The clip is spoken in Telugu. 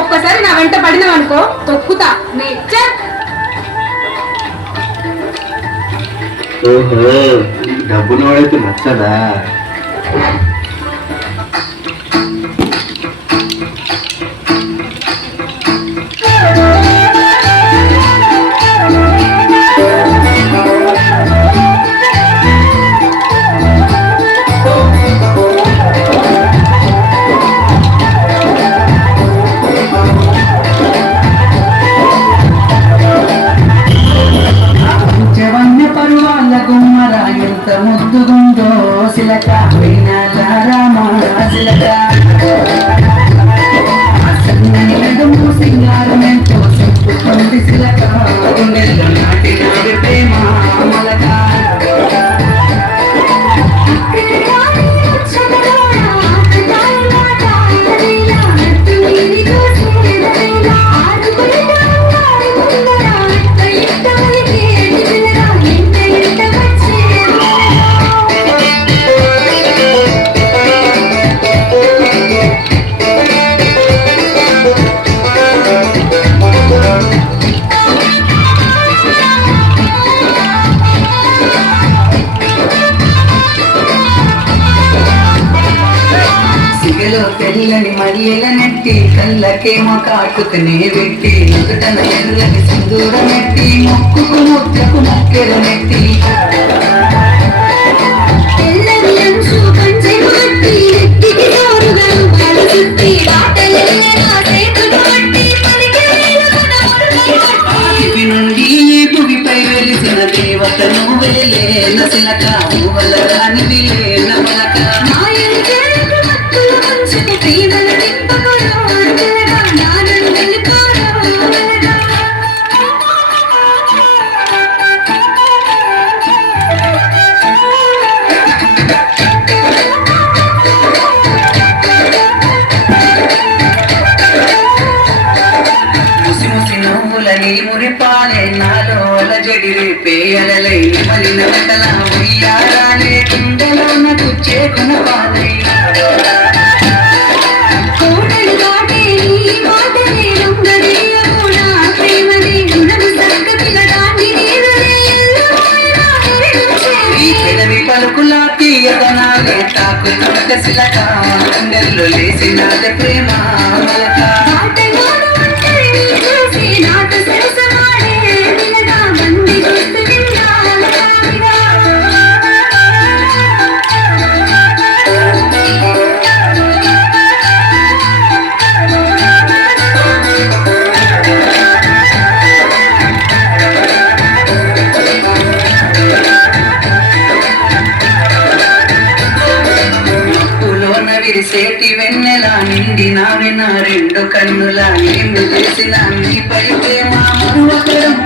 ఇంకొకసారి నా వెంట పడినావనుకో తొక్కుతా ఓహో డబ్బులు వాడైతే నచ్చదా? ముద్దుగుందో సిలక సిలక సన్నని నడుము సింగారమెంతో చెప్పుకుంది సిలక గుండెల్లో నాటి ప్రేమ మొలక తెల్లని మరియల నెట్టి కళ్ళకేమో కాటుకనే పెట్టి నుదుటన ఎర్రని సింధూర నెట్టి మొక్కుకు ముద్దకు మొక్కెల నెట్టి నుండి భూమిపై వెలిసిన దేవతను వేలేన సిలక ఊవల రాని లేన మలక మురిపాలే నాలో అలజడి రేపేయలై మలిన వెతల ఉయ్యారాలే కుండలోన కుచ్చే గుణపాలై పలుకులా తీయదనాలే తాకు సిలక గుండెల్లో లేసినాద ప్రేమ మలక విరిసేటి వెన్నెల నిండి నావిన రెండు కన్నుల నిండు చేసిన నీపై ప్రేమ మరువకరం